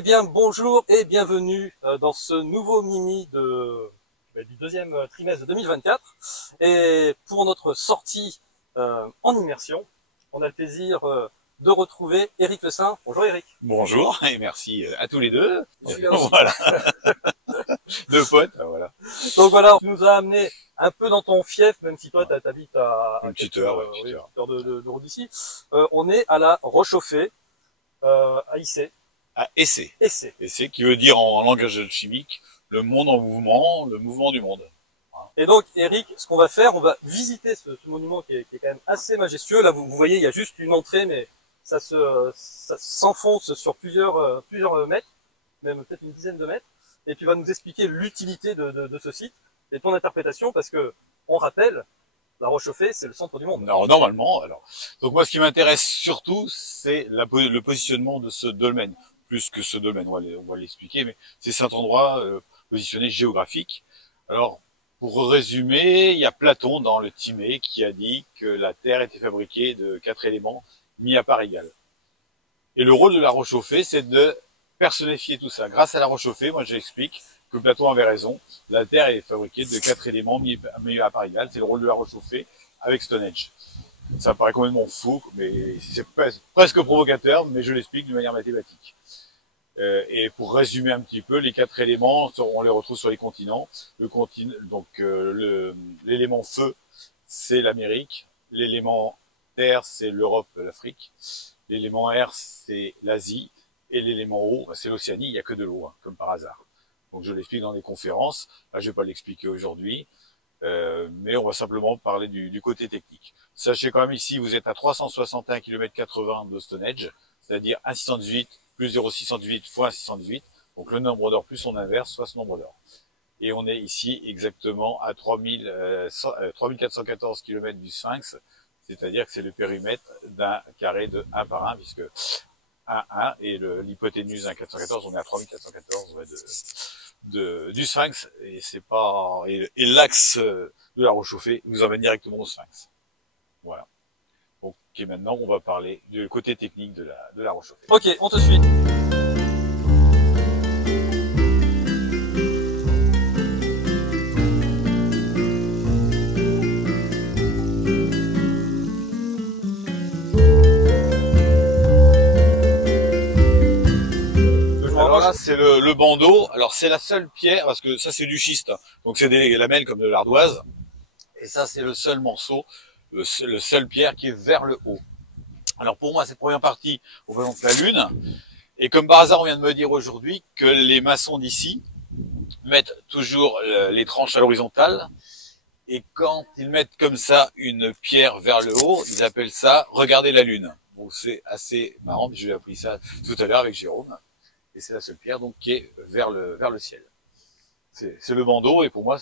Eh bien, bonjour et bienvenue dans ce nouveau mini du deuxième trimestre de 2024. Et pour notre sortie en immersion, on a le plaisir de retrouver Eric Le Saint. Bonjour Eric. Bonjour et merci à tous les deux. Aussi. Voilà. Deux potes, voilà. Donc voilà, tu nous as amené un peu dans ton fief, même si toi t'habites à une petite heure, de route d'ici. On est à la Rochauffée, à Issé. À Essé. Essé. Essé qui veut dire en langage chimique le monde en mouvement, le mouvement du monde. Et donc, Eric, ce qu'on va faire, on va visiter ce monument qui est quand même assez majestueux. Là, vous voyez, il y a juste une entrée, mais ça s'enfonce sur plusieurs mètres, même peut-être une dizaine de mètres. Et tu vas nous expliquer l'utilité de ce site et ton interprétation, parce que, on rappelle, la Rochauffée, c'est le centre du monde. Alors, normalement, donc moi, ce qui m'intéresse surtout, c'est le positionnement de ce dolmen. Plus que ce dolmen, on va l'expliquer, mais c'est cet endroit positionné géographique. Alors, pour résumer, il y a Platon dans le Timée qui a dit que la Terre était fabriquée de 4 éléments mis à part égale. Et le rôle de la Rochauffée, c'est de personnifier tout ça. Grâce à la Rochauffée, moi j'explique que Platon avait raison. La Terre est fabriquée de 4 éléments mis à part égale. C'est le rôle de la Rochauffée avec Stonehenge. Ça paraît complètement fou, mais c'est presque provocateur, mais je l'explique de manière mathématique. Et pour résumer un petit peu, les 4 éléments, on les retrouve sur les continents. L'élément feu, c'est l'Amérique. L'élément terre, c'est l'Europe, l'Afrique. L'élément air, c'est l'Asie. Et l'élément eau, c'est l'Océanie. Il n'y a que de l'eau, hein, comme par hasard. Donc je l'explique dans les conférences. Là, je vais pas l'expliquer aujourd'hui. Mais on va simplement parler du côté technique. Sachez quand même ici, vous êtes à 361 km 80 de Stonehenge, c'est-à dire 1,618 plus 0,618 fois 1,618, donc le nombre d'heures plus son inverse, soit ce nombre d'heures. Et on est ici exactement à 3414 km du Sphinx, c'est-à-dire que c'est le périmètre d'un carré de 1 par 1, puisque 1, 1, et l'hypoténuse 1,414, on est à 3414 du Sphinx, et c'est pas, et l'axe de la Rochauffée nous emmène directement au Sphinx. Voilà. Donc, et maintenant, on va parler du côté technique de la Rochauffée. Ok, on te suit. Alors là, c'est le bandeau. Alors, c'est la seule pierre, parce que ça, c'est du schiste. Donc, c'est des lamelles comme de l'ardoise. Et ça, c'est le seul morceau, le seul pierre qui est vers le haut. Alors, pour moi, cette première partie représente la Lune. Et comme par hasard, on vient de me dire aujourd'hui que les maçons d'ici mettent toujours les tranches à l'horizontale. Et quand ils mettent comme ça une pierre vers le haut, ils appellent ça « regarder la Lune ». Donc, c'est assez marrant. J'ai appris ça tout à l'heure avec Jérôme. Et c'est la seule pierre donc qui est vers le ciel. C'est le bandeau, et pour moi,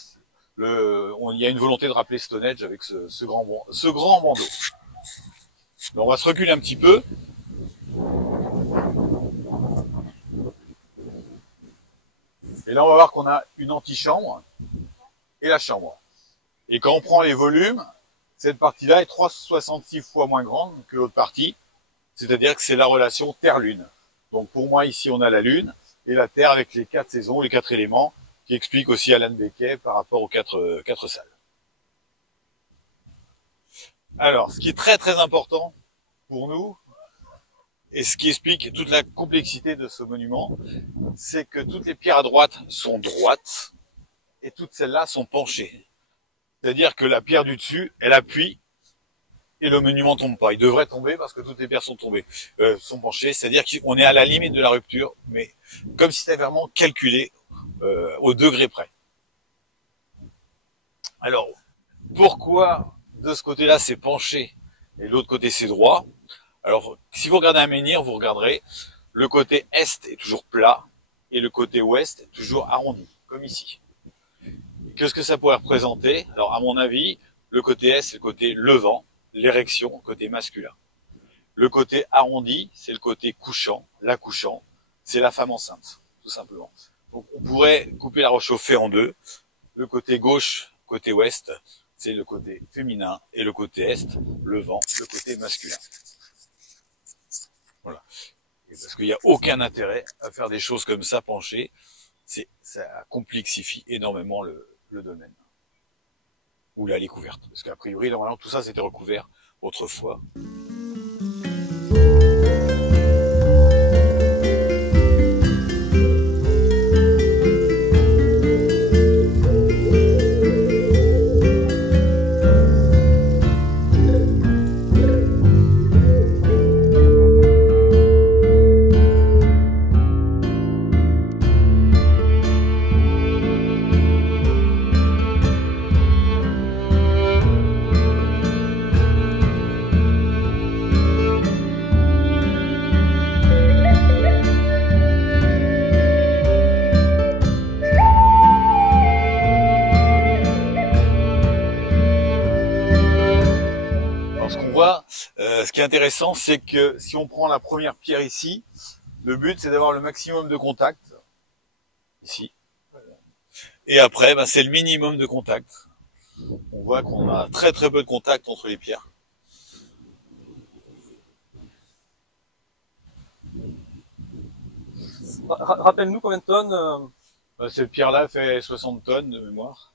il y a une volonté de rappeler Stonehenge avec ce grand bandeau. Donc on va se reculer un petit peu. Et là, on va voir qu'on a une antichambre et la chambre. Et quand on prend les volumes, cette partie-là est 366 fois moins grande que l'autre partie. C'est-à-dire que c'est la relation Terre-Lune. Donc pour moi, ici, on a la Lune et la Terre avec les 4 saisons, les 4 éléments, qui explique aussi Alan Becquet par rapport aux 4 salles. Alors, ce qui est très très important pour nous, et ce qui explique toute la complexité de ce monument, c'est que toutes les pierres à droite sont droites et toutes celles-là sont penchées. C'est-à-dire que la pierre du dessus, elle appuie et le monument tombe pas. Il devrait tomber parce que toutes les pierres sont tombées, sont penchées. C'est-à-dire qu'on est à la limite de la rupture, mais comme si c'était vraiment calculé au degré près. Alors, pourquoi de ce côté-là c'est penché et de l'autre côté c'est droit? Alors, si vous regardez un menhir, vous regarderez, le côté est est toujours plat et le côté ouest est toujours arrondi, comme ici. Qu'est-ce que ça pourrait représenter? Alors, à mon avis, le côté est, c'est le côté levant, l'érection, côté masculin. Le côté arrondi, c'est le côté couchant, l'accouchant, c'est la femme enceinte, tout simplement. Donc, on pourrait couper la Rochauffée en deux. Le côté gauche, côté ouest, c'est le côté féminin, et le côté est, le vent, le côté masculin. Voilà. Parce qu'il n'y a aucun intérêt à faire des choses comme ça penchées. Ça complexifie énormément le domaine. Ou la découverte. Parce qu'a priori, normalement, tout ça c'était recouvert autrefois. Ce qui est intéressant, c'est que si on prend la première pierre ici, le but c'est d'avoir le maximum de contact, ici, et après c'est le minimum de contact. On voit qu'on a très très peu de contact entre les pierres. Rappelle-nous combien de tonnes Cette pierre-là fait 60 tonnes de mémoire.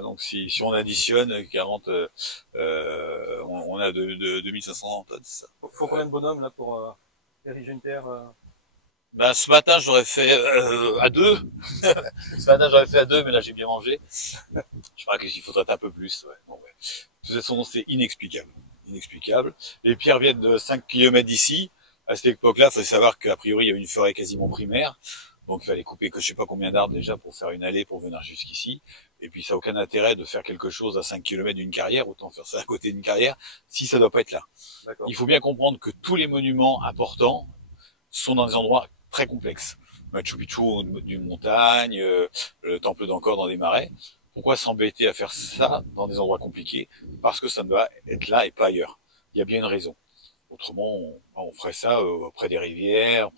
Donc si on additionne 40, on a de 2500 tonnes, c'est ça. Faut combien de bonhommes là pour ériger une pierre Ce matin j'aurais fait à 2. Ce matin j'aurais fait à 2, mais là j'ai bien mangé. Je crois qu'il faudrait un peu plus. Ouais. Bon, ouais. De toute façon c'est inexplicable. Inexplicable. Les pierres viennent de 5 km d'ici. À cette époque-là, il faut savoir qu'a priori il y avait une forêt quasiment primaire. Donc il fallait couper que je sais pas combien d'arbres déjà pour faire une allée pour venir jusqu'ici. Et puis ça n'a aucun intérêt de faire quelque chose à 5 km d'une carrière, autant faire ça à côté d'une carrière, si ça doit pas être là. Il faut bien comprendre que tous les monuments importants sont dans des endroits très complexes. Machu Picchu d'une montagne, le temple d'Angkor dans des marais. Pourquoi s'embêter à faire ça dans des endroits compliqués? Parce que ça doit être là et pas ailleurs. Il y a bien une raison. Autrement, on ferait ça près des rivières,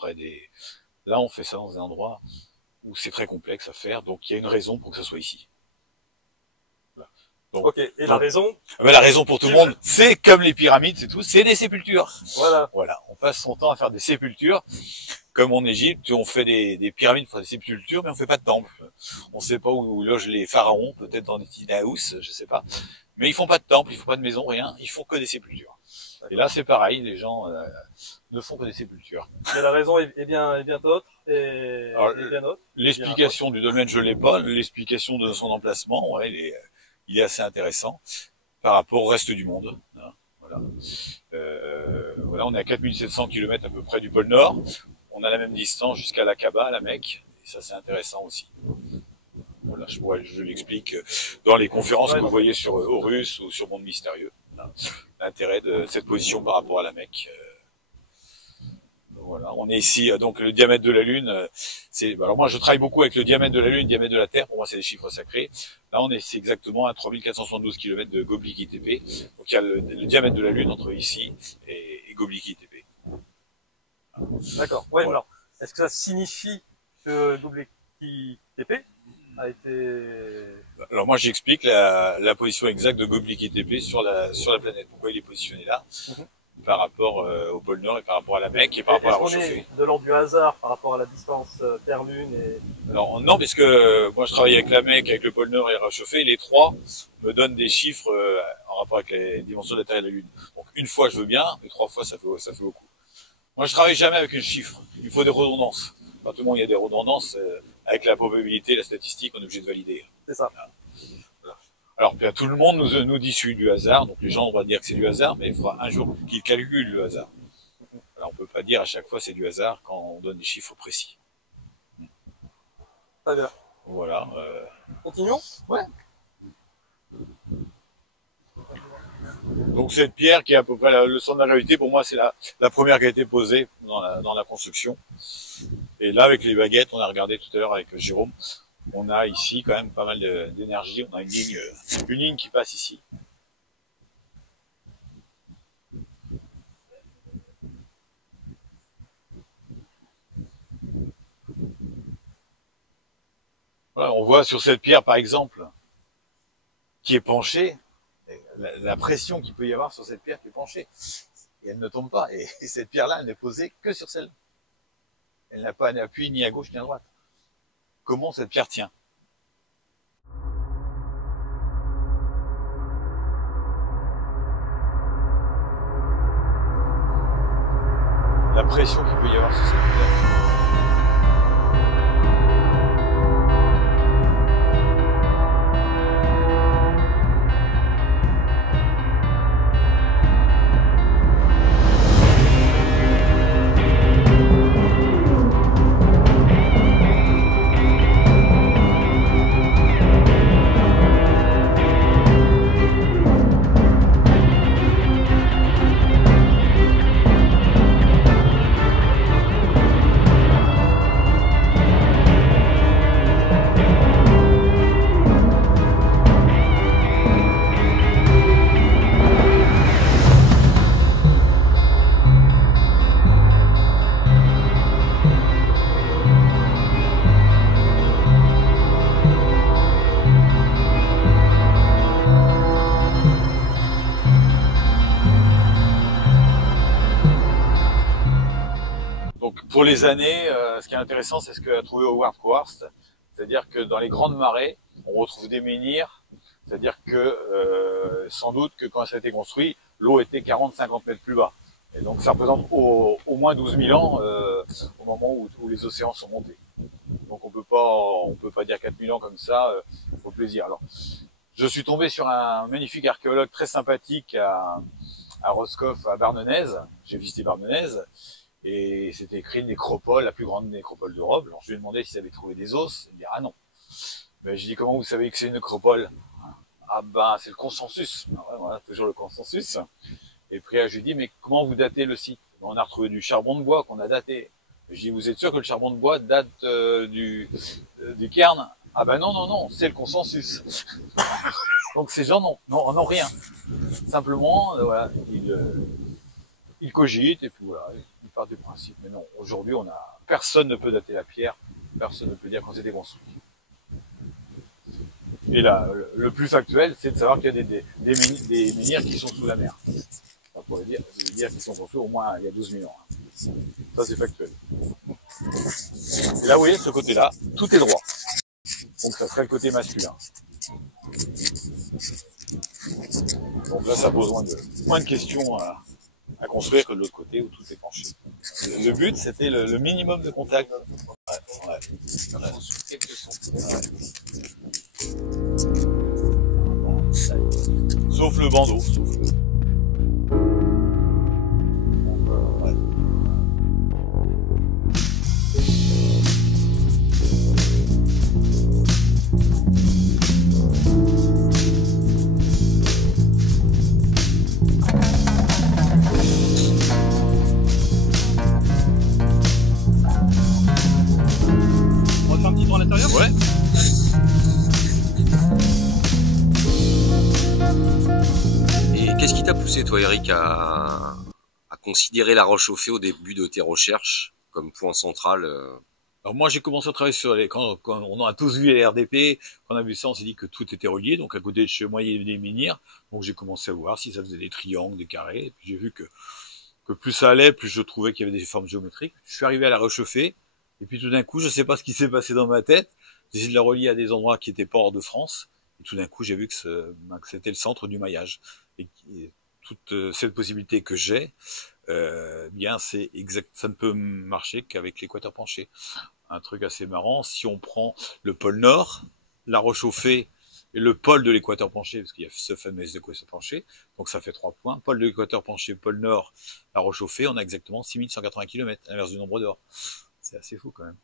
Là, on fait ça dans un endroit où c'est très complexe à faire, donc il y a une raison pour que ça soit ici. Voilà. Donc, la raison la raison pour tout le monde, c'est comme les pyramides, c'est tout, c'est des sépultures. Voilà, on passe son temps à faire des sépultures. Comme en Égypte, on fait des pyramides pour des sépultures, mais on fait pas de temple. On sait pas où logent les pharaons, peut-être dans des tiny house, je sais pas. Mais ils font pas de temple, ils font pas de maison, rien, ils font que des sépultures. Et là, c'est pareil, les gens ne font que des sépultures. Mais la raison est bien autre, et bien autre. L'explication du domaine, je l'ai pas. L'explication de son emplacement, ouais, il est assez intéressant par rapport au reste du monde. Hein, voilà. Voilà, on est à 4700 km à peu près du pôle Nord. On a la même distance jusqu'à l'Aqaba, à la Mecque. Et ça, c'est intéressant aussi. Voilà, je l'explique dans les conférences que vous voyez sur Horus ou sur Monde Mystérieux. L'intérêt de cette position par rapport à la Mecque. Voilà, on est ici, donc le diamètre de la Lune, alors moi je travaille beaucoup avec le diamètre de la Lune, le diamètre de la Terre, pour moi c'est des chiffres sacrés. Là c'est exactement à 3472 km de Göbekli Tepe. Donc il y a le diamètre de la Lune entre ici et Göbekli Tepe. D'accord, ouais, voilà. Alors, est-ce que ça signifie que Göbekli Tepe a été... Alors moi j'explique la position exacte de Göbekli Tepe sur la planète, pourquoi il est positionné là. Par rapport au pôle Nord et par rapport à la Mecque et par rapport à la réchauffée. Est-ce qu'on est de l'ordre du hasard par rapport à la distance Terre-Lune et... Alors non, parce que moi je travaille avec la Mecque, avec le pôle Nord et la réchauffée, les trois me donnent des chiffres en rapport avec les dimensions de la Terre et de la Lune. Donc une fois je veux bien, mais 3 fois ça fait beaucoup. Moi je travaille jamais avec un chiffre, il faut des redondances. À tout le monde il y a des redondances, avec la probabilité, la statistique, on est obligé de valider. C'est ça. Voilà. Alors, bien, tout le monde nous dit celui du hasard, donc les gens vont dire que c'est du hasard, mais il faudra un jour qu'ils calculent le hasard. Alors, on peut pas dire à chaque fois c'est du hasard quand on donne des chiffres précis. Très bien. Voilà. Continuons. Ouais. Donc cette pierre qui est à peu près le centre de la gravité, pour moi c'est la première qui a été posée dans la construction. Et là, avec les baguettes, on a regardé tout à l'heure avec Jérôme, on a ici quand même pas mal d'énergie. On a une ligne qui passe ici. Voilà, on voit sur cette pierre, par exemple, qui est penchée, la pression qu'il peut y avoir sur cette pierre qui est penchée. et elle ne tombe pas. Et cette pierre-là, elle n'est posée que sur celle-là. Elle n'a pas d'appui ni à gauche ni à droite. Comment cette pierre tient? La pression qu'il peut y avoir sur cette pierre. Pour les années, ce qui est intéressant, c'est ce qu'a trouvé Howard Quartz, c'est-à-dire que dans les grandes marées, on retrouve des menhirs, c'est-à-dire que sans doute que quand ça a été construit, l'eau était 40-50 mètres plus bas. Et donc ça représente au moins 12 000 ans au moment où les océans sont montés. Donc on peut pas dire 4 000 ans comme ça, au plaisir. Alors, je suis tombé sur un magnifique archéologue très sympathique à Roscoff, à Barnenaise. J'ai visité Barnenaise. Et c'était écrit nécropole, la plus grande nécropole d'Europe. Alors je lui ai demandé s'il avait trouvé des os. Il dit ah non. Ben je dis comment vous savez que c'est une nécropole? Ah ben c'est le consensus. Ah ouais, voilà, toujours le consensus. Et puis je lui ai dit mais comment vous datez le site? Ben, on a retrouvé du charbon de bois qu'on a daté. Je dis vous êtes sûr que le charbon de bois date du cairn? Ah ben non, c'est le consensus. Donc ces gens n'en ont rien. Simplement voilà, ils cogitent et puis voilà. Part du principe. Mais non, aujourd'hui, personne ne peut dater la pierre, personne ne peut dire quand c'était construit. Et là, le plus factuel, c'est de savoir qu'il y a des menhirs qui sont sous la mer. On pourrait dire des menhirs qui sont construits au moins il y a 12 000 ans. Ça, c'est factuel. Et là, vous voyez, ce côté-là, tout est droit. Donc, ça serait le côté masculin. Donc là, ça pose moins de questions à construire que de l'autre côté où tout est penché. Le but, c'était le minimum de contact. Ouais. Sauf le bandeau, sauf le... Ouais. Et qu'est-ce qui t'a poussé, toi, Eric, à considérer la roche chauffée au début de tes recherches comme point central Alors moi, j'ai commencé à travailler sur quand on a tous vu les RDP, quand on a vu ça, on s'est dit que tout était relié. Donc à côté de chez moi, il y avait des menhirs. Donc j'ai commencé à voir si ça faisait des triangles, des carrés. Et puis j'ai vu que plus ça allait, plus je trouvais qu'il y avait des formes géométriques. Je suis arrivé à la roche chauffée. Et puis tout d'un coup, je sais pas ce qui s'est passé dans ma tête. J'ai essayé de la relier à des endroits qui étaient pas hors de France. Et tout d'un coup, j'ai vu que c'était le centre du maillage. Et toute cette possibilité que j'ai, bien c'est exact, ça ne peut marcher qu'avec l'équateur penché. Un truc assez marrant, si on prend le pôle Nord, la roche chauffée et le pôle de l'équateur penché, parce qu'il y a ce fameux équateur penché, donc ça fait 3 points. Pôle de l'équateur penché, pôle Nord, la roche chauffée, on a exactement 6180 km, à l'inverse du nombre d'or. C'est assez fou quand même.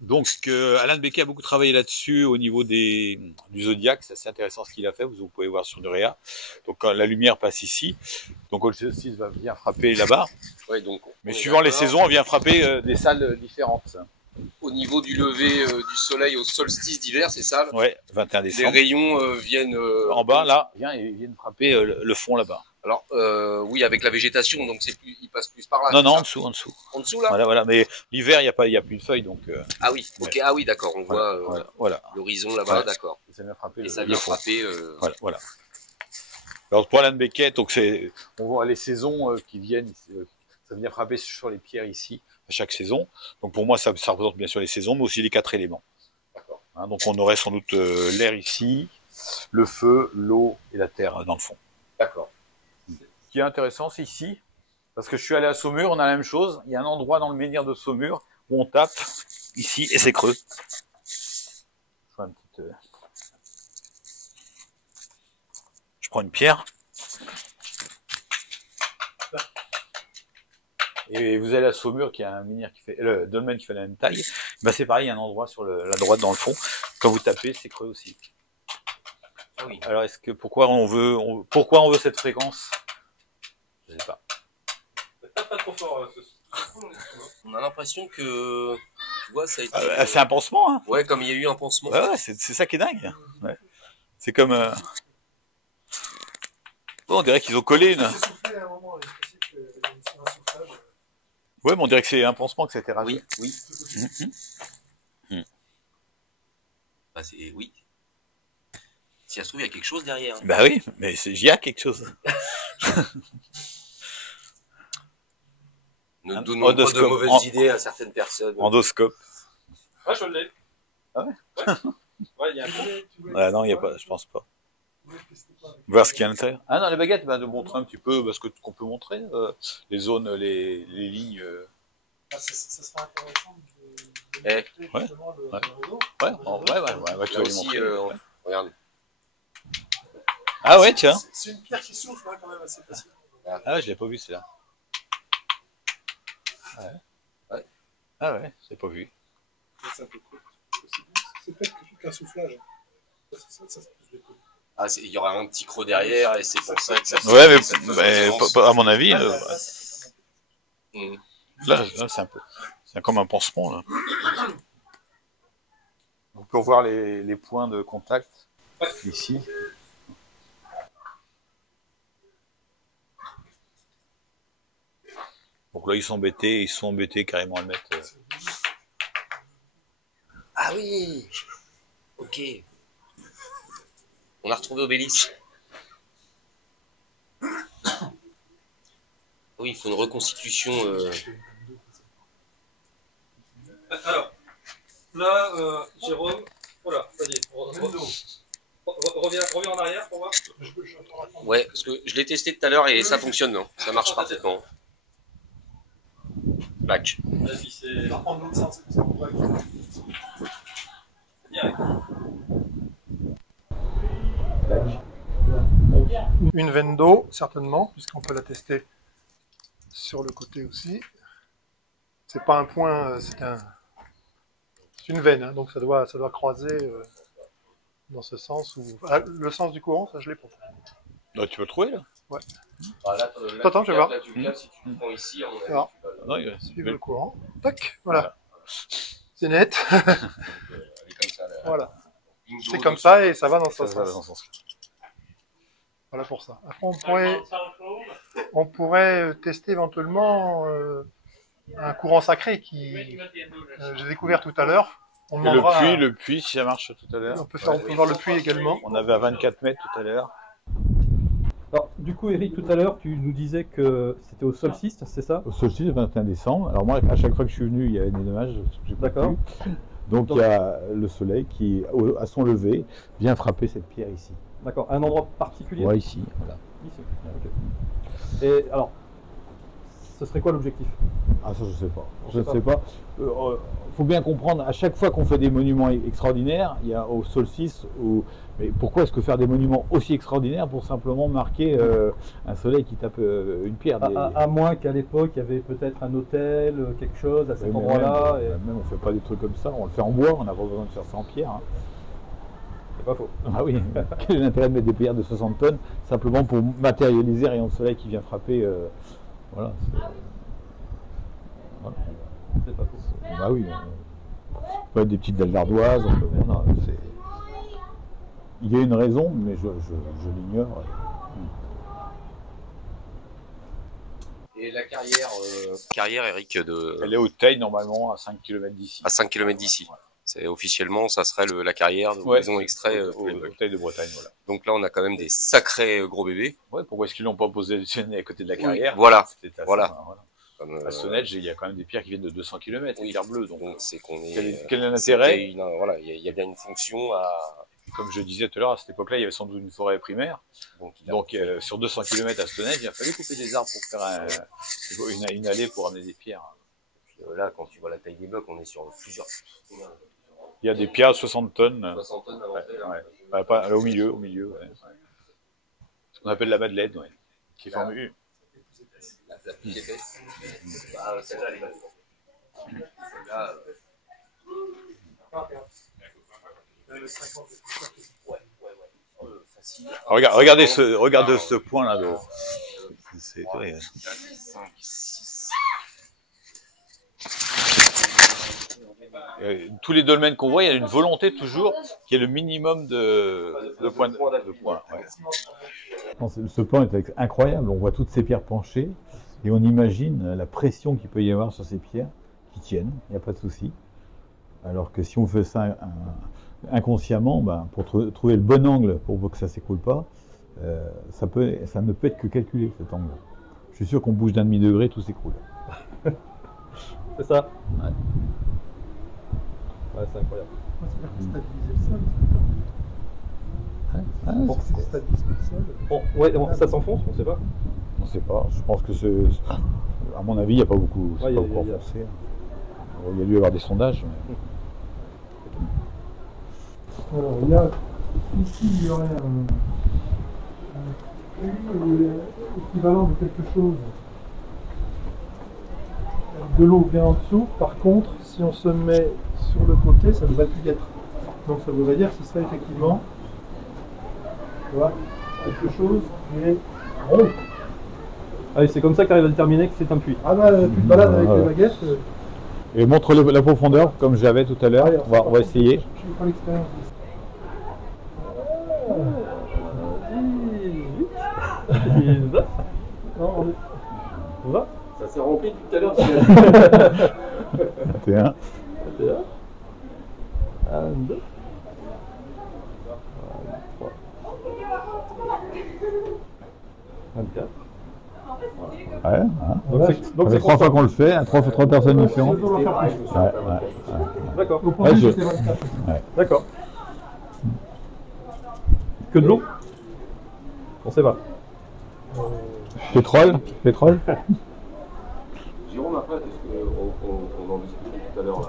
Donc Alain de Becquet a beaucoup travaillé là-dessus au niveau du zodiaque, c'est assez intéressant ce qu'il a fait, vous pouvez voir sur Nurea. Donc quand la lumière passe ici, donc Holcestis va venir frapper là-bas. Ouais, donc mais suivant les saisons, on vient frapper des salles différentes. Au niveau du lever du soleil au solstice d'hiver, c'est ça? Ouais, 21 décembre. Les rayons viennent en bas là, ils viennent frapper le fond là-bas. Alors oui, avec la végétation, donc ils passent plus par là. Non, en dessous. En dessous là. Voilà. Mais l'hiver, il y a plus de feuilles, donc. Ah oui, ok, ouais. Ah oui, d'accord. On voit voilà. l'horizon là-bas, d'accord. Ça vient frapper. Et ça vient frapper. Voilà. Alors pour Alain de Beckett, donc on voit les saisons qui viennent, ça vient frapper sur les pierres ici à chaque saison. Donc pour moi ça représente bien sûr les saisons, mais aussi les 4 éléments. Hein, donc on aurait sans doute l'air ici, le feu, l'eau et la terre dans le fond. D'accord. Ce qui est intéressant c'est ici, parce que je suis allé à Saumur, on a la même chose. Il y a un endroit dans le menhir de Saumur où on tape ici et c'est creux. Je prends une pierre. Et vous allez à Saumur, qui a un menhir qui fait, le dolmen qui fait la même taille. Ben c'est pareil, il y a un endroit sur la droite dans le fond. Quand vous tapez, c'est creux aussi. Ah oui. Alors pourquoi on veut cette fréquence? Je sais pas. Pas trop fort. On a l'impression que, tu vois, ça a été... C'est un pansement, hein. Ouais, comme il y a eu un pansement. Ouais, c'est ça qui est dingue. Ouais. C'est comme... Bon, on dirait qu'ils ont collé une... Ouais, mais on dirait que c'est un pansement que ça a été rajouté. Oui. Bah, oui. Si ça se trouve, il y a quelque chose derrière. Bah oui, mais il y a quelque chose. Ne donnons pas de mauvaises idées à certaines personnes. Endoscope. Ouais, je l'ai. Ah ouais? Ouais, il y a un peu. Ah non, il y a pas, je pense pas. Voir ce qu'il y a à l'intérieur. Ah non, les baguettes, bah, de montrer un petit peu ce qu'on peut montrer, les zones, les lignes. Ça sera intéressant de ouais. justement le réseau. Ouais, tu vas lui aussi, montrer. regarde. Ah ouais, tiens. C'est une pierre qui souffle hein, quand même assez facile. Ah ouais, je l'ai pas vu, celle-là. Ouais. Ah ouais, je l'ai pas vu. C'est un peu cool. C'est peut-être qu'un soufflage. Ça c'est plus décollé. Ah, il y aura un petit creux derrière et c'est pour ça que ça se... Ouais, mais à mon avis, là c'est un peu, c'est comme un pansement là. On peut voir les points de contact ici. Donc là ils sont embêtés carrément à le mettre. Ah oui. Ok. On a retrouvé Obélisque. Oui, il faut une reconstitution. Alors, là, Jérôme, voilà, vas-y, reviens en arrière pour voir. Ouais, parce que je l'ai testé tout à l'heure et ça fonctionne, non? Ça marche parfaitement. Back. Vas-y, c'est... On va prendre l'autre sens, c'est pour ça qu'on va direct. Une veine d'eau, certainement, puisqu'on peut la tester sur le côté aussi. C'est pas un point, c'est une veine, hein, donc ça doit croiser dans ce sens. Le sens du courant, ça je l'ai pas. Là, tu peux le trouver là? Ouais. Ah, là, Attends, je vais voir. Là, tu le si tu le prends ici, à mon avis, Alors, tu vas le... Non, suivre le courant. Tac, voilà. C'est net. Elle est comme ça, là. Voilà. Ligne C'est d'eau, comme dessus. ça et ça va dans ce ça va dans sens. ce sens. Voilà pour ça. Après, on pourrait tester éventuellement un courant sacré qui j'ai découvert tout à l'heure. On Et demandera le puits, si ça marche tout à l'heure. on peut voir le puits également. On avait à 24 mètres tout à l'heure. Alors, du coup, Eric, tout à l'heure, tu nous disais que c'était au solstice, c'est ça? Au solstice, le 21 décembre. Alors moi, à chaque fois que je suis venu, il y avait des nuages. J'ai pas D'accord. pu. Donc il y a le soleil qui, à son lever, vient frapper cette pierre ici. D'accord. Un endroit particulier? Ouais, ici. Voilà. Ici. Ok. Et alors, ce serait quoi l'objectif? Ah ça, je sais pas. On Je ne sait sais pas. Faut bien comprendre, à chaque fois qu'on fait des monuments extraordinaires, il y a au solstice, mais pourquoi est-ce que faire des monuments aussi extraordinaires pour simplement marquer un soleil qui tape une pierre À moins qu'à l'époque, il y avait peut-être un hôtel, quelque chose à cet Mais endroit-là. même on fait pas des trucs comme ça, on le fait en bois, on n'a pas besoin de faire ça en pierre. Hein. C'est pas faux. Ah oui, quel est l'intérêt de mettre des pierres de 60 tonnes simplement pour matérialiser un rayon de soleil qui vient frapper voilà. C'est pas faux. Bah oui, on peut être des petites dalles d'ardoise, voilà, il y a une raison, mais je l'ignore. Et la carrière, Eric, Elle est haute taille normalement à 5 km d'ici. à 5 km d'ici. C'est officiellement, ça serait la carrière où Ouais. ils ont extrait tous les Au blocs. taille de Bretagne, voilà. Donc là, on a quand même des sacrés gros bébés. Ouais, pourquoi est-ce qu'ils l'ont pas positionné à côté de la carrière? Voilà. C'était assez Voilà. marrant, voilà. Comme, À Stonehenge, il y a quand même des pierres qui viennent de 200 km, oui. des pierres bleues. Donc, donc c'est qu'on est. quel est l'intérêt? Voilà, il y a bien une fonction à. Comme je disais tout à l'heure, à cette époque-là, il y avait sans doute une forêt primaire. Donc, Sur 200 km à Stonehenge, il a fallu couper des arbres pour faire une allée pour amener des pierres. puis, là, quand tu vois la taille des blocs, on est sur plusieurs. Il y a des pierres à 60 tonnes. 60 tonnes à l'entrée, là. Ouais. Pas, au milieu, ouais. Ce qu'on appelle la Madeleine, ouais. Qui est Là. formée. La plus épaisse. Bah, celle-là, elle est belle. Celle-là. Facile. Regardez ce point là. C'est 5, 6. tous les dolmens qu'on voit, il y a une volonté toujours qu'il y ait le minimum de points. Ouais. Non, ce plan est incroyable, on voit toutes ces pierres penchées et on imagine la pression qu'il peut y avoir sur ces pierres qui tiennent, il n'y a pas de souci. Alors que si on fait ça inconsciemment, ben, pour trouver le bon angle pour que ça ne s'écroule pas, ça ne peut être que calculé cet angle. Je suis sûr qu'on bouge d'1/2 degré, tout s'écroule. C'est ça. Ouais. Ouais, c'est incroyable. C'est-à-dire que stabiliser le sol. Ah, C'est stabiliser le sol. Bon, ouais, bon, ça s'enfonce, on sait pas. on ne sait pas, je pense que à mon avis, il n'y a pas beaucoup, Ouais, beaucoup renforcé. Il y a dû y avoir des sondages. Mais... Alors, il y a, ici, il y aurait équivalent de quelque chose de l'eau bien en dessous. Par contre, si on se met sur le côté, ça devrait plus y être. Donc ça voudrait dire que ce serait effectivement, tu vois, quelque chose qui est rond. Ah oui, c'est comme ça que tu arrives à déterminer que c'est un puits. Ah bah, tu te balades avec les baguettes. Et montre la profondeur, comme j'avais tout à l'heure. On va essayer. Je n'ai pas l'expérience de ça. Non, On va. Ça s'est rempli tout à l'heure. 21. 1, 2. 3. 24. Ouais, hein. Donc Ça c'est fait 3 fois qu'on le fait, hein, 3 personnes différentes. on va faire plus. Ouais. D'accord. Au point de Ouais, vue, je- c'était 24. D'accord. Que de l'eau. On sait pas. Pétrole. Jérôme, après, est-ce qu'on en discutait tout à l'heure là?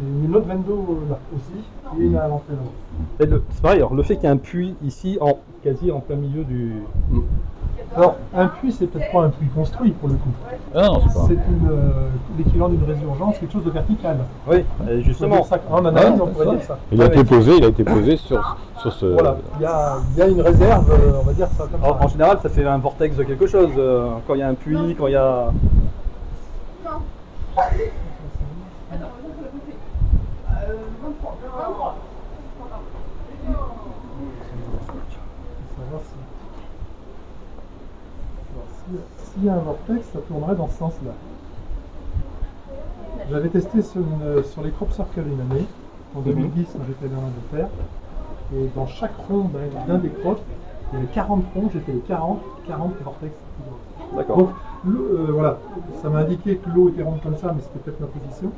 Il y a une autre veine d'eau là aussi, et une à l'entrée là. Et c'est pareil, alors, le fait qu'il y ait un puits ici, quasi en plein milieu du. Alors, un puits, c'est peut-être pas un puits construit pour le coup. Ah non, c'est pas. C'est l'équivalent d'une résurgence, quelque chose de vertical. Oui, justement. En analyse, on pourrait dire ça. Il a été posé sur ce. Voilà, il y a une réserve, on va dire ça comme ça. En général, ça fait un vortex de quelque chose. Quand il y a un puits, quand il y a. Savoir s'il y a un vortex, ça tournerait dans ce sens-là. J'avais testé sur les crop circles une année, en 2010 quand j'étais dans l'Angleterre, et dans chaque rond d'un des crops, il y avait 40 ronds, j'ai fait les 40 vortex. D'accord. Donc voilà, ça m'a indiqué que l'eau était ronde comme ça, mais c'était peut-être ma position.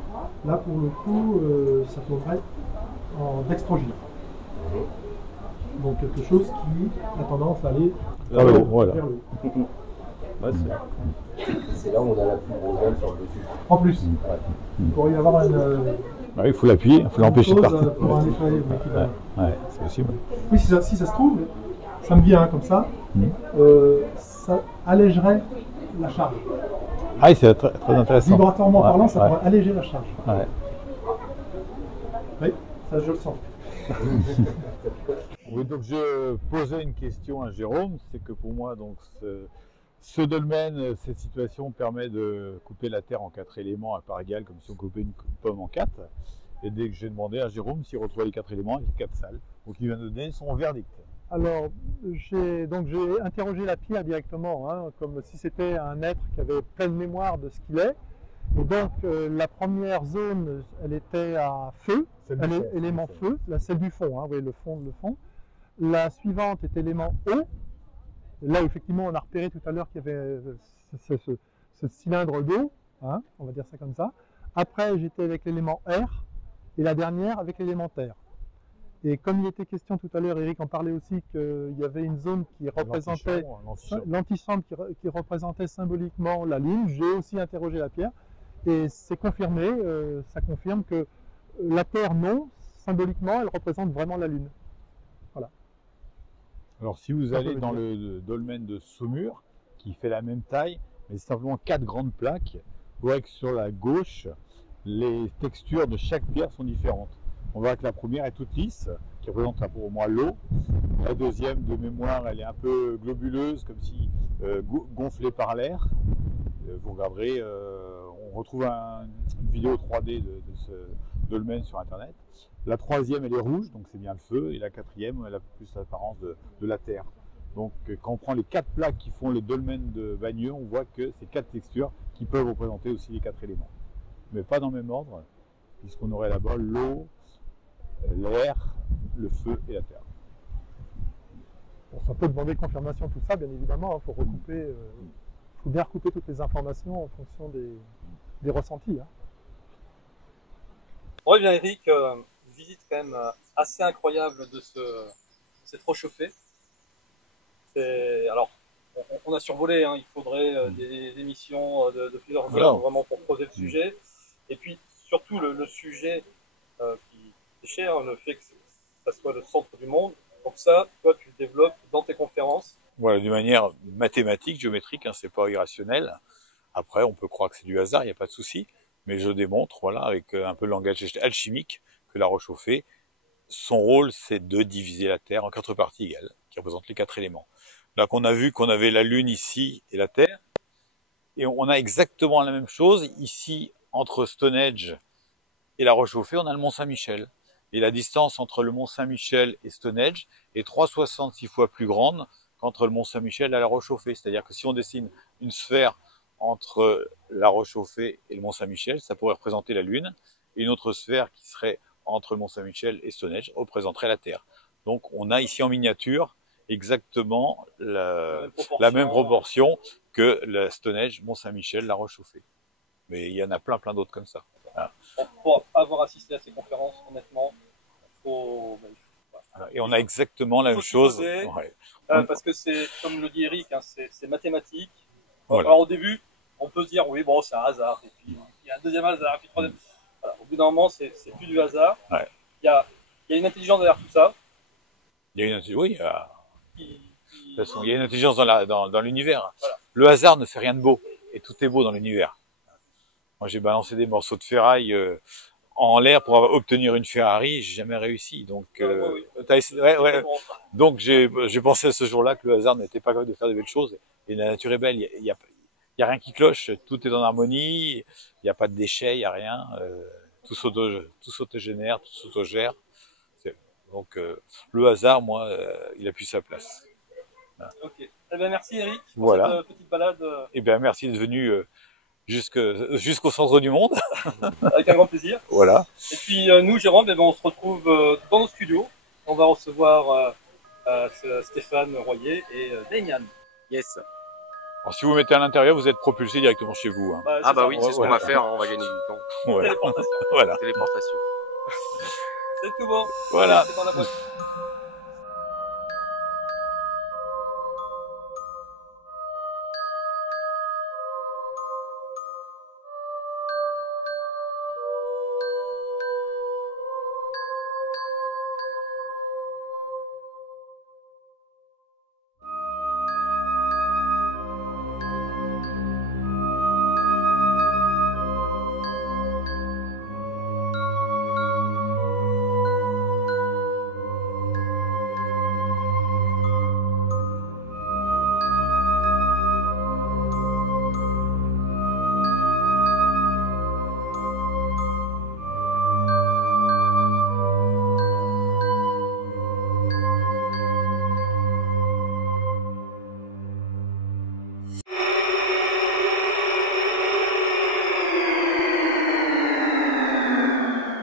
Là pour le coup, ça tournerait en dextrogène. Donc quelque chose qui a tendance à aller Ah oui, voilà. vers le haut. Ouais, C'est là où on a la plus grosse veine sur le dessus. En plus, il pourrait y avoir Il faut l'appuyer, il faut l'empêcher de partir. pour un effet équivalent. Ouais, c'est possible. Oui, si ça se trouve, ça me vient comme ça, ça allégerait la charge. Ah, c'est très intéressant. Vibratoirement Ouais, parlant, ça ouais. pourrait alléger la charge. Ouais. Oui, ça je le sens. Oui, donc je posais une question à Jérôme, c'est que pour moi, donc ce dolmen, cette situation permet de couper la terre en 4 éléments à part égale, comme si on coupait une pomme en 4. Et dès que j'ai demandé à Jérôme s'il retrouvait les 4 éléments avec 4 salles, donc il vient de donner son verdict. Alors, j'ai interrogé la pierre directement, hein, comme si c'était un être qui avait pleine mémoire de ce qu'il est. Et donc la première zone, elle était à feu, Celle du fond, élément c'est- feu, là celle du fond, hein, vous voyez le fond. La suivante est élément eau. Là, effectivement, on a repéré tout à l'heure qu'il y avait ce cylindre d'eau, hein, on va dire ça comme ça. Après, j'étais avec l'élément air, et la dernière avec l'élément terre. Et comme il était question tout à l'heure, Eric en parlait aussi, qu'il y avait une zone qui représentait l'antichambre qui représentait symboliquement la Lune, j'ai aussi interrogé la Pierre, et c'est confirmé, ça confirme que la Terre, non, symboliquement, elle représente vraiment la Lune. Alors si vous Ça, allez je veux dans dire. le dolmen de Saumur, qui fait la même taille, mais c'est simplement 4 grandes plaques, vous voyez que sur la gauche, les textures de chaque pierre sont différentes. On voit que la première est toute lisse, qui représente pour moi l'eau. La deuxième, de mémoire, elle est un peu globuleuse, comme si gonflée par l'air. Vous regarderez, on retrouve une vidéo 3D de ce dolmen sur internet. La troisième, elle est rouge, donc c'est bien le feu. Et la quatrième, elle a plus l'apparence de la terre. Donc quand on prend les 4 plaques qui font le dolmen de Bagneux, on voit que c'est 4 textures qui peuvent représenter aussi les 4 éléments. Mais pas dans le même ordre, puisqu'on aurait là-bas l'eau, l'air, le feu et la terre. Bon, ça peut demander confirmation tout ça, bien évidemment, il faut recouper, faut bien recouper toutes les informations en fonction des ressentis. Hein. Ouais, bien Eric, une visite quand même assez incroyable de cette roche chauffée. Alors, on a survolé, hein, il faudrait des émissions de plusieurs heures vraiment pour creuser le sujet. Et puis surtout le sujet qui est cher, le fait que ça soit le centre du monde. Donc ça, toi, tu le développes dans tes conférences. Voilà, d'une manière mathématique, géométrique, hein, c'est pas irrationnel. Après, on peut croire que c'est du hasard, il n'y a pas de souci. Mais je démontre, voilà, avec un peu de langage alchimique, que la roche chauffée, son rôle, c'est de diviser la Terre en 4 parties égales, qui représentent les 4 éléments. Là qu'on a vu qu'on avait la Lune ici et la Terre, et on a exactement la même chose ici entre Stonehenge et la roche chauffée, on a le Mont Saint-Michel. Et la distance entre le Mont Saint-Michel et Stonehenge est 3,66 fois plus grande qu'entre le Mont Saint-Michel et la roche chauffée. C'est-à-dire que si on dessine une sphère entre la roche chauffée et le Mont Saint-Michel, ça pourrait représenter la Lune. Et une autre sphère qui serait entre le Mont Saint-Michel et Stonehenge représenterait la Terre. Donc on a ici en miniature exactement la même proportion que la Stonehenge, Mont Saint-Michel, la roche chauffée. Mais il y en a plein d'autres comme ça. Voilà. Pour avoir assisté à ces conférences, honnêtement, faut... Et on a exactement la même chose. Ouais. Parce que c'est, comme le dit Eric, hein, c'est mathématique. Voilà. Alors au début, on peut se dire, oui, bon, c'est un hasard. Et puis il y a un deuxième hasard, puis troisième. Voilà. Au bout d'un moment, c'est plus du hasard. Ouais. Il y a une intelligence derrière tout ça. Il y a une intelligence, oui. De toute façon, il y a une intelligence dans l'univers. Voilà. Le hasard ne fait rien de beau. Et tout est beau dans l'univers. Moi, j'ai balancé des morceaux de ferraille en l'air pour obtenir une Ferrari, j'ai jamais réussi. Donc, donc j'ai pensé à ce jour-là que le hasard n'était pas capable de faire de belles choses. Et la nature est belle. Il y a rien qui cloche. Tout est en harmonie. Il n'y a pas de déchets, il n'y a rien. Tout s'autogénère, tout s'autogère. Donc, le hasard, moi, il a plus sa place. Voilà. Ok. Eh bien, merci Eric pour voilà. cette petite balade. Eh bien, merci d'être venu jusqu'au centre du monde. Avec un grand plaisir. Voilà. Et puis nous, Jérôme, on se retrouve dans nos studios. On va recevoir Stéphane Royer et Damian. Yes. Alors, si vous mettez à l'intérieur, vous êtes propulsé directement chez vous. Hein. Ah bah oui, c'est ce qu'on va faire, on va gagner du temps. Ouais. Téléportation. Voilà. Téléportation. C'est tout bon. Voilà. C'est dans la boîte.